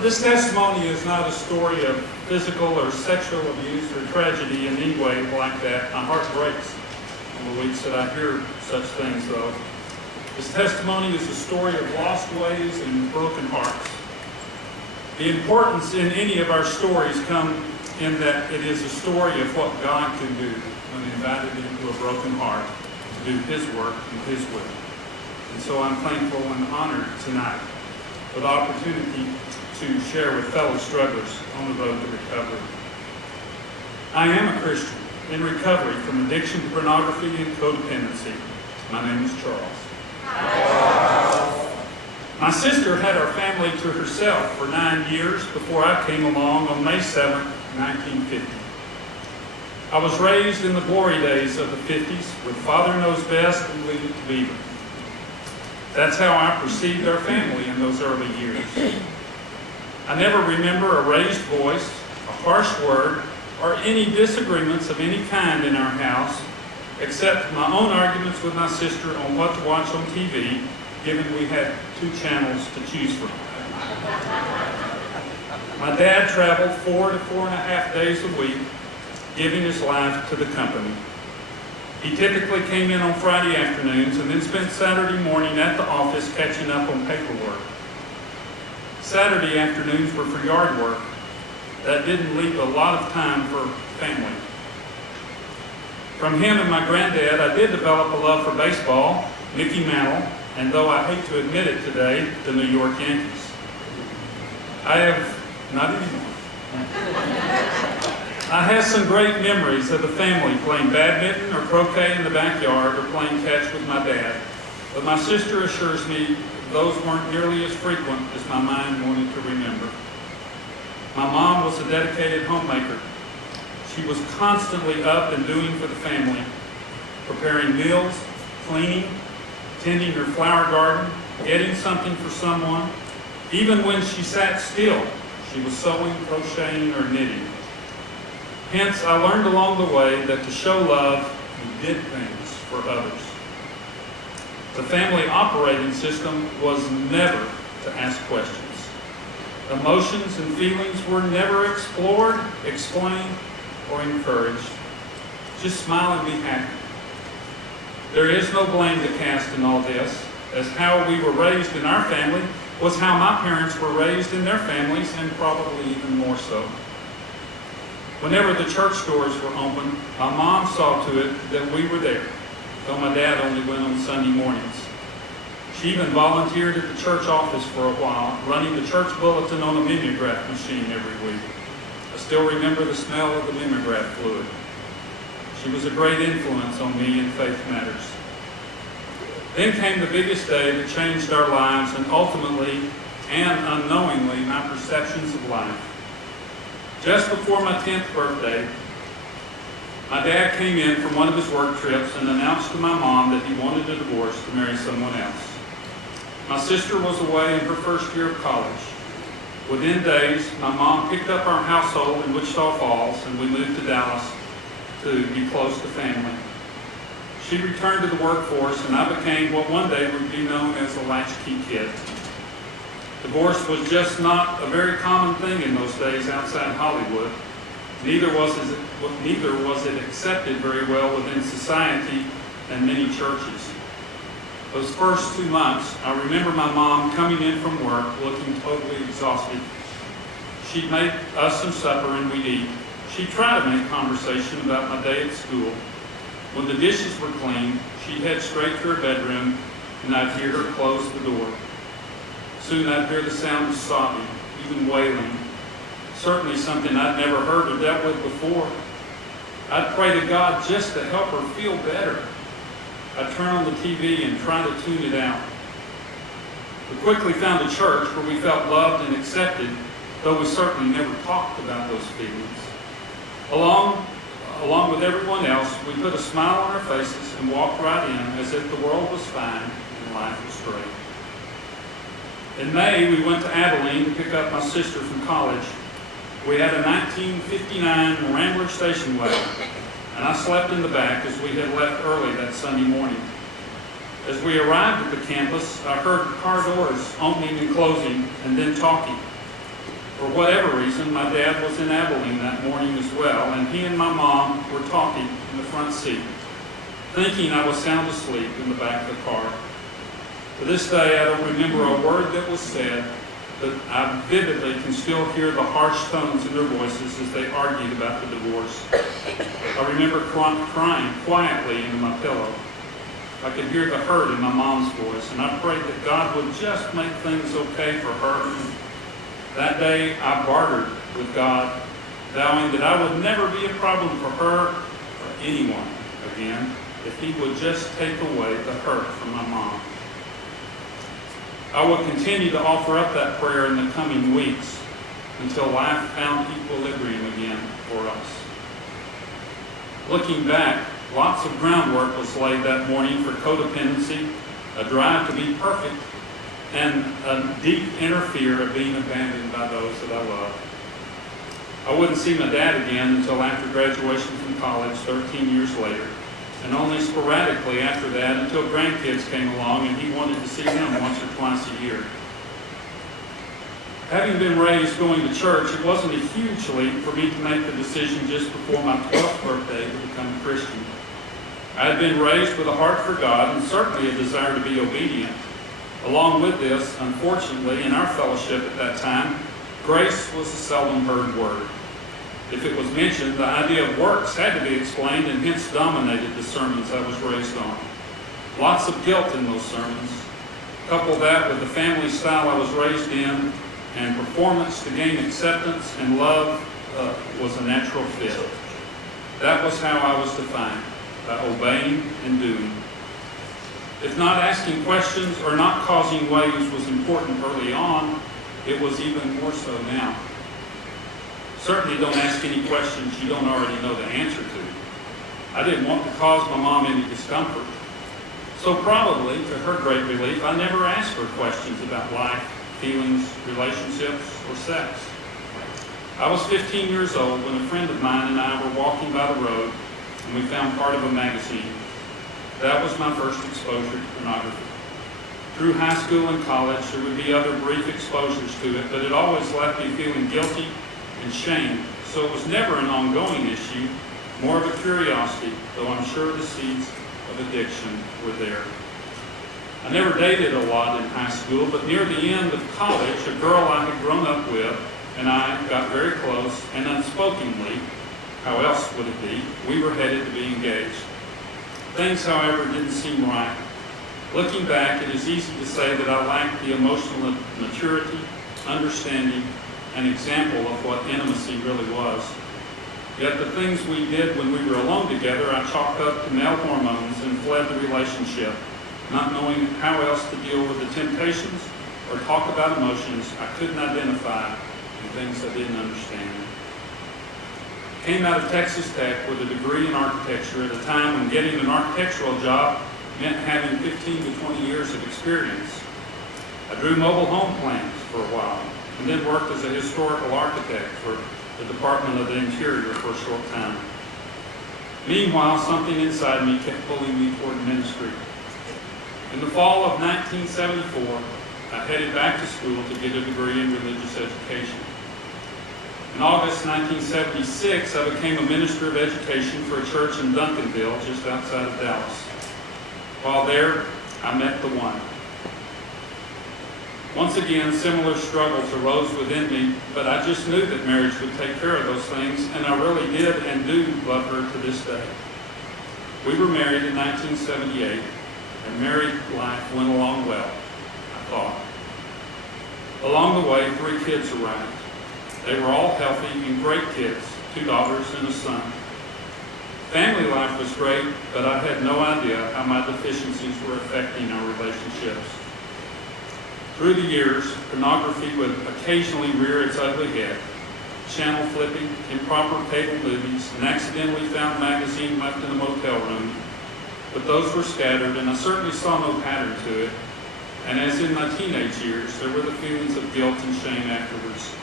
This testimony is not a story of physical or sexual abuse or tragedy in any way like that. My heart breaks on the weeks that I hear such things, though. This testimony is a story of lost ways and broken hearts. The importance in any of our stories come in that it is a story of what God can do when invited into a broken heart to do His work and His will. And so I'm thankful and honored tonight for the opportunity to share with fellow strugglers on the road to recovery. I am a Christian in recovery from addiction to pornography and codependency. My name is Charles. My sister had our family to herself for 9 years before I came along on May 7, 1950. I was raised in the glory days of the 50s with Father Knows Best and Leave It to Beaver. That's how I perceived our family in those early years. I never remember a raised voice, a harsh word, or any disagreements of any kind in our house, except my own arguments with my sister on what to watch on TV, given we had 2 channels to choose from. My dad traveled 4 to 4.5 days a week, giving his life to the company. He typically came in on Friday afternoons and then spent Saturday morning at the office catching up on paperwork. Saturday afternoons were for yard work. That didn't leave a lot of time for family. From him and my granddad, I did develop a love for baseball, Mickey Mantle, and though I hate to admit it today, the New York Yankees. Not anymore. I have some great memories of the family playing badminton or croquet in the backyard or playing catch with my dad. But my sister assures me those weren't nearly as frequent as my mind wanted to remember. My mom was a dedicated homemaker. She was constantly up and doing for the family, preparing meals, cleaning, tending her flower garden, getting something for someone. Even when she sat still, she was sewing, crocheting, or knitting. Hence, I learned along the way that to show love, you did things for others. The family operating system was never to ask questions. Emotions and feelings were never explored, explained, or encouraged. Just smile and be happy. There is no blame to cast in all this, as how we were raised in our family was how my parents were raised in their families, and probably even more so. Whenever the church doors were open, my mom saw to it that we were there, though my dad only went on Sunday mornings. She even volunteered at the church office for a while, running the church bulletin on a mimeograph machine every week. I still remember the smell of the mimeograph fluid. She was a great influence on me in faith matters. Then came the biggest day that changed our lives and ultimately and unknowingly my perceptions of life. Just before my 10th birthday, my dad came in from one of his work trips and announced to my mom that he wanted a divorce to marry someone else. My sister was away in her first year of college. Within days, my mom picked up our household in Wichita Falls and we moved to Dallas to be close to family. She returned to the workforce and I became what one day would be known as a latchkey kid. Divorce was just not a very common thing in those days outside Hollywood. Neither was it accepted very well within society and many churches. Those first 2 months, I remember my mom coming in from work looking totally exhausted. She'd make us some supper and we'd eat. She'd try to make conversation about my day at school. When the dishes were clean, she'd head straight to her bedroom and I'd hear her close the door. Soon I'd hear the sound of sobbing, even wailing. Certainly something I'd never heard or dealt with before. I'd pray to God just to help her feel better. I'd turn on the TV and try to tune it out. We quickly found a church where we felt loved and accepted, though we certainly never talked about those feelings. Along with everyone else, we put a smile on our faces and walked right in as if the world was fine and life was great. In May, we went to Abilene to pick up my sister from college. We had a 1959 Rambler station wagon, and I slept in the back as we had left early that Sunday morning. As we arrived at the campus, I heard car doors opening and closing and then talking. For whatever reason, my dad was in Abilene that morning as well, and he and my mom were talking in the front seat, thinking I was sound asleep in the back of the car. To this day, I don't remember a word that was said, but I vividly can still hear the harsh tones in their voices as they argued about the divorce. I remember crying quietly into my pillow. I could hear the hurt in my mom's voice, and I prayed that God would just make things okay for her. That day, I bartered with God, vowing that I would never be a problem for her or anyone again if He would just take away the hurt from my mom. I will continue to offer up that prayer in the coming weeks until life found equilibrium again for us. Looking back, lots of groundwork was laid that morning for codependency, a drive to be perfect, and a deep inner fear of being abandoned by those that I love. I wouldn't see my dad again until after graduation from college 13 years later, and only sporadically after that until grandkids came along and he wanted to see them once or twice a year. Having been raised going to church, it wasn't a huge leap for me to make the decision just before my 12th birthday to become a Christian. I had been raised with a heart for God and certainly a desire to be obedient. Along with this, unfortunately, in our fellowship at that time, grace was a seldom heard word. If it was mentioned, the idea of works had to be explained and hence dominated the sermons I was raised on. Lots of guilt in those sermons. Couple that with the family style I was raised in, and performance to gain acceptance and love was a natural fit. That was how I was defined, by obeying and doing. If not asking questions or not causing waves was important early on, it was even more so now. Certainly don't ask any questions you don't already know the answer to. I didn't want to cause my mom any discomfort. So probably, to her great relief, I never asked her questions about life, feelings, relationships, or sex. I was 15 years old when a friend of mine and I were walking by the road and we found part of a magazine. That was my first exposure to pornography. Through high school and college, there would be other brief exposures to it, but it always left me feeling guilty and shame. So it was never an ongoing issue, more of a curiosity, though I'm sure the seeds of addiction were there. I never dated a lot in high school, but near the end of college, a girl I had grown up with and I got very close, and unspokenly, how else would it be, we were headed to be engaged. Things, however, didn't seem right. Looking back, it is easy to say that I lacked the emotional maturity, understanding, and example of what intimacy really was. Yet the things we did when we were alone together, I chalked up to male hormones and fled the relationship, not knowing how else to deal with the temptations or talk about emotions I couldn't identify and things I didn't understand. Came out of Texas Tech with a degree in architecture at a time when getting an architectural job meant having 15 to 20 years of experience. I drew mobile home plans for a while and then worked as a historical architect for the Department of the Interior for a short time. Meanwhile, something inside me kept pulling me toward ministry. In the fall of 1974, I headed back to school to get a degree in religious education. In August 1976, I became a minister of education for a church in Duncanville, just outside of Dallas. While there, I met the one. Once again, similar struggles arose within me, but I just knew that marriage would take care of those things, and I really did and do love her to this day. We were married in 1978, and married life went along well, I thought. Along the way, 3 kids arrived. They were all healthy and great kids, 2 daughters and a son. Family life was great, but I had no idea how my deficiencies were affecting our relationships. Through the years, pornography would occasionally rear its ugly head. Channel flipping, improper cable movies, an accidentally found magazine left in a motel room. But those were scattered, and I certainly saw no pattern to it. And as in my teenage years, there were the feelings of guilt and shame afterwards.